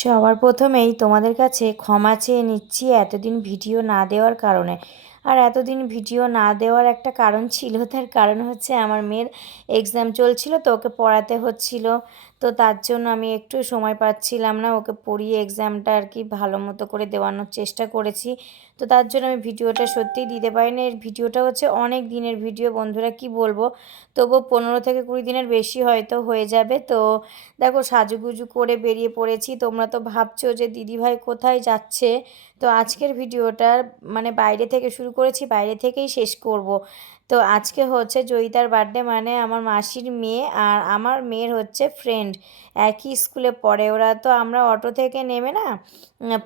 সবার প্রথমেই তোমাদের কাছে ক্ষমা চেয়ে নিচ্ছি এতদিন ভিডিও না দেওয়ার কারণে। আর এতদিন ভিডিও না দেওয়ার একটা কারণ ছিল, তার কারণ হচ্ছে আমার মেয়ের এক্সাম চলছিল, তো ওকে পড়াতে হচ্ছিল। তো তার জন্য আমি একটু সময় পাচ্ছিলাম না, ওকে পড়িয়ে এক্সামটা আর কি ভালো মতো করে দেওয়ানোর চেষ্টা করেছি। তো তার জন্য আমি ভিডিওটা সত্যিই দিতে পারিনি। এর ভিডিওটা হচ্ছে অনেক দিনের ভিডিও বন্ধুরা, কি বলবো, তবুও 15 থেকে 20 দিনের বেশি হয়তো হয়ে যাবে। তো দেখো সাজুগুজু করে বেরিয়ে পড়েছি। তোমরা তো ভাবছো যে দিদিভাই কোথায় যাচ্ছে। তো আজকের ভিডিওটা মানে বাইরে থেকে শুরু করেছি, বাইরে থেকেই শেষ করব। তো আজকে হচ্ছে জয়িতার বার্থডে, মানে আমার মাসির মেয়ে আর আমার মেয়ের হচ্ছে ফ্রেন্ড, একই স্কুলে পড়ে ওরা। তো আমরা অটো থেকে নেমে না,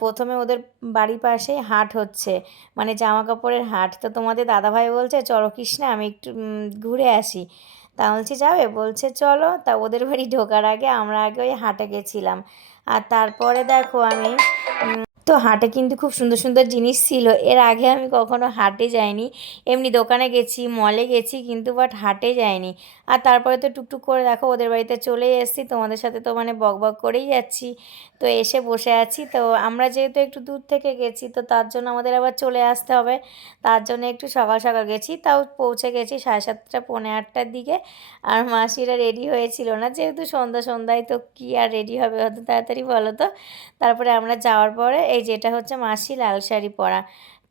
প্রথমে ওদের বাড়ির পাশেই হাট হচ্ছে, মানে জামা কাপড়ের হাট। তো তোমাদের দাদাভাই বলছে চলো কৃষ্ণা আমি একটু ঘুরে আসি। তা বলছি যাবে, বলছে চলো। তা ওদের বাড়ি ঢোকার আগে আমরা আগে ওই হাটে গেছিলাম। আর তারপরে দেখো আমি তো হাটে কিন্তু খুব সুন্দর সুন্দর জিনিস ছিল। এর আগে আমি কখনো হাটে যাইনি, এমনি দোকানে গেছি, মলে গেছি, কিন্তু বাট হাটে যাইনি। আর তারপরে তো টুকটুক করে দেখো ওদের বাড়িতে চলেই এসেছি, তোমাদের সাথে তো মানে বক বক করেই যাচ্ছি। তো এসে বসে আছি। তো আমরা যেহেতু একটু দূর থেকে গেছি, তো তার জন্য আমাদের আবার চলে আসতে হবে। তার জন্য একটু সকাল সকাল গেছি, তাও পৌঁছে গেছি 7:30 পৌনে 8টার দিকে। আর মাসিরা রেডি হয়েছিল না, যেহেতু সন্ধ্যা সন্ধ্যায় তো কি আর রেডি হবে অত তাড়াতাড়ি বলো তো। তারপরে আমরা যাওয়ার পরে এই যেটা হচ্ছে মাসি লাল শাড়ি পরা।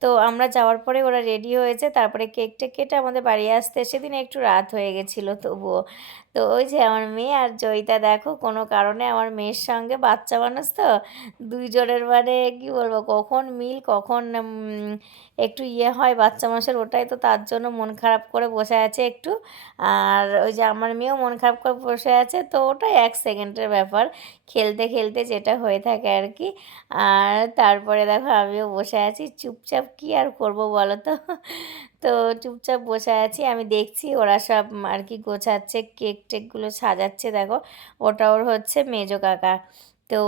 তো আমরা যাওয়ার পরে ওরা রেডি হয়েছে, তারপরে কেকটা কেটে আমাদের বাড়ি আসতে সেদিন একটু রাত হয়ে গেছিলো তবুও। তো ওই যে আমার মেয়ে আর জয়িতা দেখো, কোনো কারণে আমার মেয়ের সঙ্গে, বাচ্চা মানুষ তো দুইজনের মানে কি বলবো, কখন মিল কখন একটু ইয়ে হয় বাচ্চা মানুষের, ওটাই তো, তার জন্য মন খারাপ করে বসে আছে একটু। আর ওই যে আমার মেয়েও মন খারাপ করে বসে আছে, তো ওটাই 1 সেকেন্ডের ব্যাপার, খেলতে খেলতে যেটা হয়ে থাকে আর কি। আর তারপরে দেখো আমিও বসে আছি চুপচাপ, কি আর করব বলো তো। তো চুপচাপ বসে আছি, আমি দেখছি ওরা সব আর কি গোছাচ্ছে, কেক টেকগুলো সাজাচ্ছে দেখো। ওটা ওর হচ্ছে মেজো কাকা। তো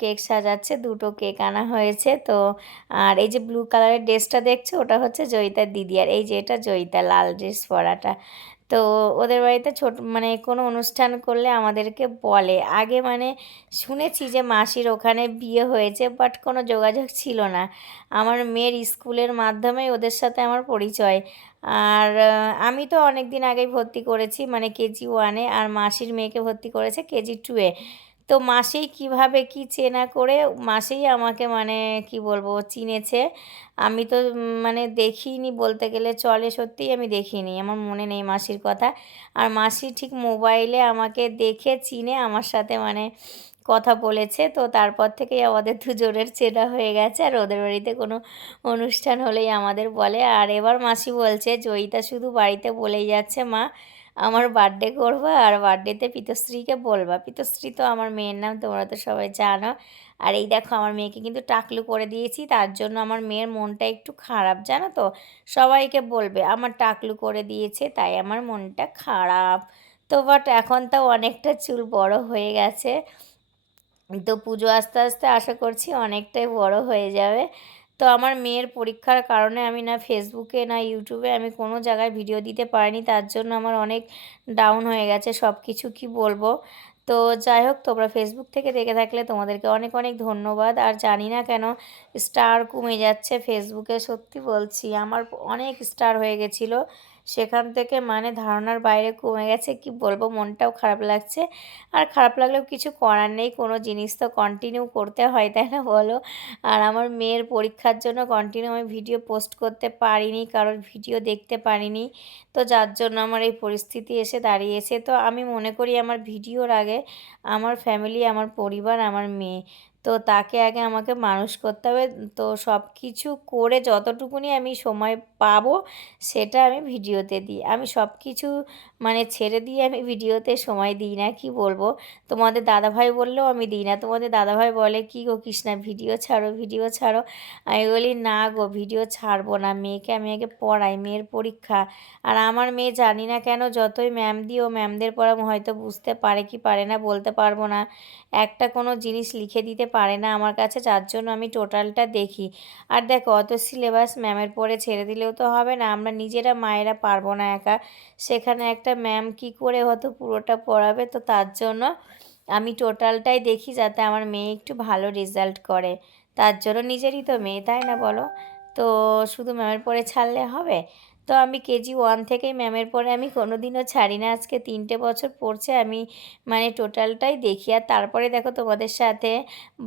কেক সাজাচ্ছে, দুটো কেক আনা হয়েছে তো। আর এই যে ব্লু কালারের ড্রেসটা দেখছো, ওটা হচ্ছে জয়িতার দিদি, আর এই যে এটা জয়িতা লাল ড্রেস পরাটা। তো ওদের বাড়িতে ছোট মানে কোনো অনুষ্ঠান করলে আমাদেরকে বলে আগে, মানে শুনেছি যে মাসির ওখানে বিয়ে হয়েছে, বাট কোনো যোগাযোগ ছিল না। আমার মেয়ের স্কুলের মাধ্যমেই ওদের সাথে আমার পরিচয়। আর আমি তো অনেক দিন আগেই ভর্তি করেছি, মানে KG 1-এ, আর মাসির মেয়েকে ভর্তি করেছে KG 2-এ। তো মাসেই কিভাবে কি চেনা করে, মাসেই আমাকে মানে কি বলবো চিনেছে। আমি তো মানে দেখিনি বলতে গেলে চলে, সত্যিই আমি দেখিনি, আমার মনে নেই মাসির কথা। আর মাসি ঠিক মোবাইলে আমাকে দেখে চিনে আমার সাথে মানে কথা বলেছে। তো তারপর থেকেই আমাদের দুজনের চেনা হয়ে গেছে। আর ওদের বাড়িতে কোনো অনুষ্ঠান হলেই আমাদের বলে। আর এবার মাসি বলছে জয়িতা শুধু বাড়িতে বলেই যাচ্ছে মা আমার বার্থডে করবা আর বার্থডেতে পিতশ্রীকে বলবা। পিতশ্রী তো আমার মেয়ের নাম, তোমরা তো সবাই জানো। আর এই দেখো আমার মেয়েকে কিন্তু টাকলু করে দিয়েছি, তার জন্য আমার মেয়ের মনটা একটু খারাপ জানো তো। সবাইকে বলবে আমার টাকলু করে দিয়েছে তাই আমার মনটা খারাপ। তো বাট এখন তো অনেকটা চুল বড় হয়ে গেছে, তো পুজো আস্তে আস্তে আশা করছি অনেকটাই বড় হয়ে যাবে। তো আমার মেয়ের পরীক্ষার কারণে আমি না ফেসবুকে না ইউটিউবে আমি কোনো জায়গায় ভিডিও দিতে পারিনি, তার জন্য আমার অনেক ডাউন হয়ে গেছে সব কিছু, কি বলবো। তো যাই হোক, তোমরা ফেসবুক থেকে দেখে থাকলে তোমাদেরকে অনেক অনেক ধন্যবাদ। আর জানি না কেন স্টার কমে যাচ্ছে ফেসবুকে, সত্যি বলছি আমার অনেক স্টার হয়ে গেছিলো, সেখান থেকে মানে ধারণার বাইরে কমে গেছে, কি বলবো, মনটাও খারাপ লাগছে। আর খারাপ লাগলেও কিছু করার নেই, কোনো জিনিস তো কন্টিনিউ করতে হয় তাই না বলো। আর আমার মেয়ের পরীক্ষার জন্য কন্টিনিউ আমি ভিডিও পোস্ট করতে পারিনি, কারোর ভিডিও দেখতে পারিনি। তো যার জন্য আমার এই পরিস্থিতি এসে দাঁড়িয়েছে। তো আমি মনে করি আমার ভিডিওর আগে আমার ফ্যামিলি, আমার পরিবার, আমার মেয়ে, তো তাকে আগে আমাকে মানুষ করতে হবে। তো সব কিছু করে যতটুকুনি আমি সময় পাবো সেটা আমি ভিডিওতে দিই, আমি সব কিছু মানে ছেড়ে দিয়ে আমি ভিডিওতে সময় দিই না, কি বলবো। তোমাদের দাদাভাই বললেও আমি দিই না, তোমাদের দাদাভাই বলে কি গো কৃষ্ণা ভিডিও ছাড়ো ভিডিও ছাড়ো। আমি বলি না গো ভিডিও ছাড়বো না, মেয়েকে আমি আগে পড়াই, মেয়ের পরীক্ষা। আর আমার মেয়ে জানি না কেন যতই ম্যাম দিই, ও ম্যামদের পড়া হয়তো বুঝতে পারে কি পারে না বলতে পারবো না, একটা কোনো জিনিস লিখে দিতে পারে না আমার কাছে, যার জন্য আমি টোটালটা দেখি। আর দেখো অত সিলেবাস ম্যামের পরে ছেড়ে দিলেও তো হবে না, আমরা নিজেরা মায়েরা পারবো না একা, সেখানে একটা ম্যাম কি করে হয়তো পুরোটা পড়াবে। তো তার জন্য আমি টোটালটাই দেখি যাতে আমার মেয়ে একটু ভালো রেজাল্ট করে। তার জন্য নিজেরই তো মেয়ে, তাই না বলো? তো শুধু ম্যামের পরে ছাড়লে হবে? তো আমি KG 1 থেকেই ম্যামের পরে আমি কোনোদিনও ছাড়ি না। আজকে 3টে বছর পড়ছে, আমি মানে টোটালটাই দেখি। আর তারপরে দেখো তোমাদের সাথে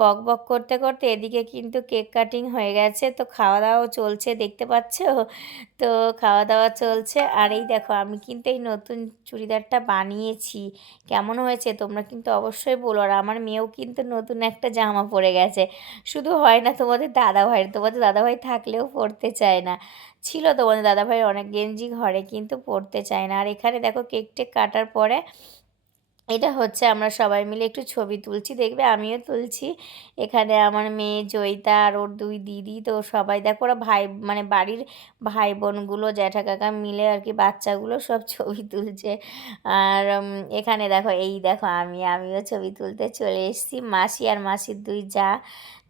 বকবক করতে করতে এদিকে কিন্তু কেক কাটিং হয়ে গেছে, তো খাওয়া দাওয়াও চলছে, দেখতে পাচ্ছ? তো খাওয়া দাওয়া চলছে। আর এই দেখো আমি কিন্তু এই নতুন চুড়িদারটা বানিয়েছি, কেমন হয়েছে তোমরা কিন্তু অবশ্যই বলো। আর আমার মেয়েও কিন্তু নতুন একটা জামা পরে গেছে। শুধু হয় না তোমাদের দাদাভাই থাকলেও পরতে চায় না। ছিল তোমাদের দাদাভাইয়ের অনেক গেঞ্জি ঘরে, কিন্তু পরতে চায় না। আর এখানে দেখো কেক টেক কাটার পরে এটা হচ্ছে আমরা সবাই মিলে একটু ছবি তুলছি, দেখবে আমিও তুলছি। এখানে আমার মেয়ে জয়িতা আর ওর 2 দিদি, তো সবাই দেখো ওরা ভাই মানে বাড়ির ভাই বোনগুলো জ্যাঠা কাকা মিলে আর কি, বাচ্চাগুলো সব ছবি তুলছে। আর এখানে দেখো এই দেখো আমিও ছবি তুলতে চলে এসেছি, মাসি আর মাসির 2 জা।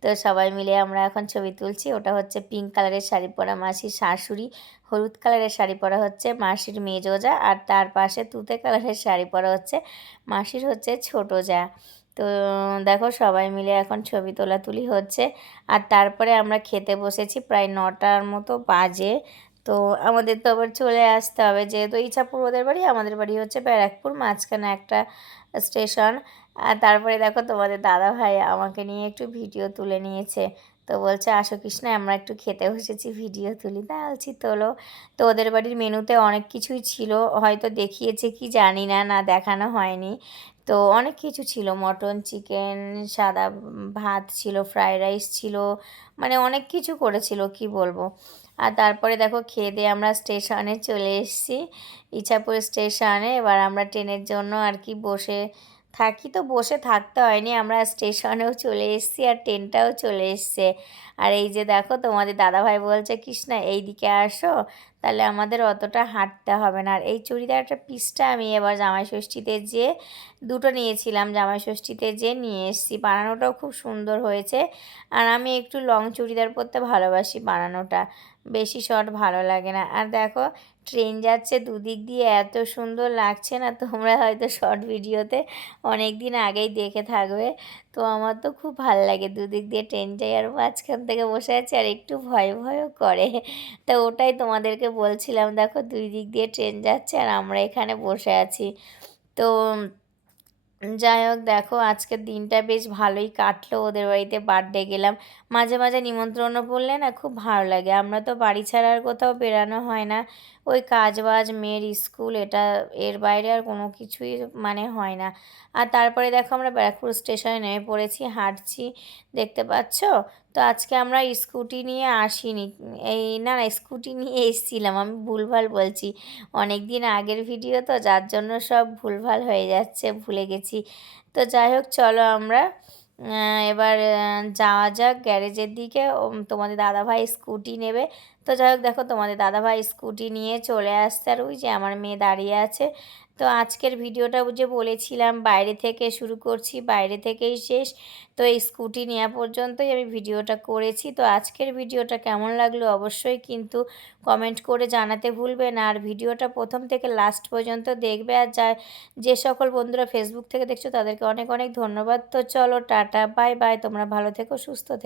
তো সবাই মিলে আমরা এখন ছবি তুলছি। ওটা হচ্ছে পিঙ্ক কালারের শাড়ি পরা মাসির শাশুড়ি, হলুদ কালারের শাড়ি পরা হচ্ছে মাসির মেজো জা, আর তার পাশে তুতে কালারের শাড়ি পরা হচ্ছে মাসির হচ্ছে ছোটো জা। তো দেখো সবাই মিলে এখন ছবি তোলাতুলি হচ্ছে। আর তারপরে আমরা খেতে বসেছি, প্রায় 9টার মতো বাজে। তো আমাদের তো আবার চলে আসতে হবে, যেহেতু ইছাপুর ওদের বাড়ি, আমাদের বাড়ি হচ্ছে ব্যারাকপুর, মাঝখানে একটা স্টেশন। আর তারপরে দেখো তোমাদের দাদাভাই আমাকে নিয়ে একটু ভিডিও তুলে নিয়েছে। তো বলছে আসো কৃষ্ণা আমরা একটু খেতে বসেছি, ভিডিও তুলি। তা বলছি তোলো। তো ওদের বাড়ির মেনুতে অনেক কিছুই ছিল, হয়তো দেখিয়েছে কি জানি না, না দেখানো হয়নি। তো অনেক কিছু ছিল, মটন, চিকেন, সাদা ভাত ছিল, ফ্রায়েড রাইস ছিল, মানে অনেক কিছু করেছিল, কি বলবো। আর তারপরে দেখো খেয়ে দিয়ে আমরা স্টেশনে চলে এসেছি, ইছাপুর স্টেশনে। এবার আমরা ট্রেনের জন্য আর কি বসে থাকি, তো বসে থাকতে হয়নি, আমরা স্টেশনেও চলে এসেছি আর ট্রেনটাও চলে এসছে। আর এই যে দেখো তোমাদের দাদাভাই বলছে কৃষ্ণা এই দিকে আসো, তাহলে আমাদের অতটা হাঁটতে হবে না। আর এই চুড়িদারটা পিসটা আমি এবার জামাই ষষ্ঠীতে যেয়ে দুটো নিয়েছিলাম, জামাই ষষ্ঠীতে যেয়ে নিয়ে এসেছি, বানানোটাও খুব সুন্দর হয়েছে। আর আমি একটু লং চুড়িদার পরতে ভালোবাসি, বানানোটা বেশি শর্ট ভালো লাগে না। আর দেখো ট্রেন যাচ্ছে দুদিক দিয়ে, এত সুন্দর লাগছে না, তোমরা হয়তো শর্ট ভিডিওতে অনেক দিন আগেই দেখে থাকবে। তো আমার তো খুব ভালো লাগে, দুদিক দিয়ে ট্রেন যায় আর মাঝখান থেকে বসে আছে, আর একটু ভয় ভয়ও করে। তো ওটাই তোমাদেরকে বলছিলাম, দেখো 2 দিক দিয়ে ট্রেন যাচ্ছে আর আমরা এখানে বসে আছি। তো যাই হোক দেখো আজকের দিনটা বেশ ভালোই কাটলো, ওদের বাড়িতে বার্থডে গেলাম। মাঝে মাঝে নিমন্ত্রণও পড়লে না খুব ভালো লাগে, আমরা তো বাড়ি ছাড়া আর কোথাও বেরানো হয় না, ওই কাজ বাজ, মেয়ের স্কুল, এটা এর বাইরে আর কোনো কিছুই মানে হয় না। আর তারপরে দেখো আমরা ব্যারাকপুর স্টেশনে নেমে পড়েছি, হাঁটছি, দেখতে পাচ্ছ। তো আজকে আমরা স্কুটি নিয়ে আসিনি, এই না না স্কুটি নিয়ে এসেছিলাম, আমি ভুলভাল বলছি, অনেক দিন আগের ভিডিও তো যার জন্য সব ভুলভাল হয়ে যাচ্ছে, ভুলে গেছি। তো যাই হোক চলো আমরা এবার যাওয়া যাক গ্যারেজের দিকে, তোমাদের দাদাভাই স্কুটি নেবে। তো যাই হোক দেখো তোমাদের দাদাভাই স্কুটি নিয়ে চলে আসছে, আর ওই যে আমার মেয়ে দাঁড়িয়ে আছে। তো আজকের ভিডিওটা যে বলেছিলাম বাইরে থেকে শুরু করছি, বাইরে থেকেই শেষ। তো এই স্কুটি নেওয়া পর্যন্তই আমি ভিডিওটা করেছি। তো আজকের ভিডিওটা কেমন লাগলো অবশ্যই কিন্তু কমেন্ট করে জানাতে ভুলবে না। আর ভিডিওটা প্রথম থেকে লাস্ট পর্যন্ত দেখবে। আর যে সকল বন্ধুরা ফেসবুক থেকে দেখছো তাদেরকে অনেক অনেক ধন্যবাদ। তো চলো টাটা বাই বাই, তোমরা ভালো থেকো, সুস্থ থেকো।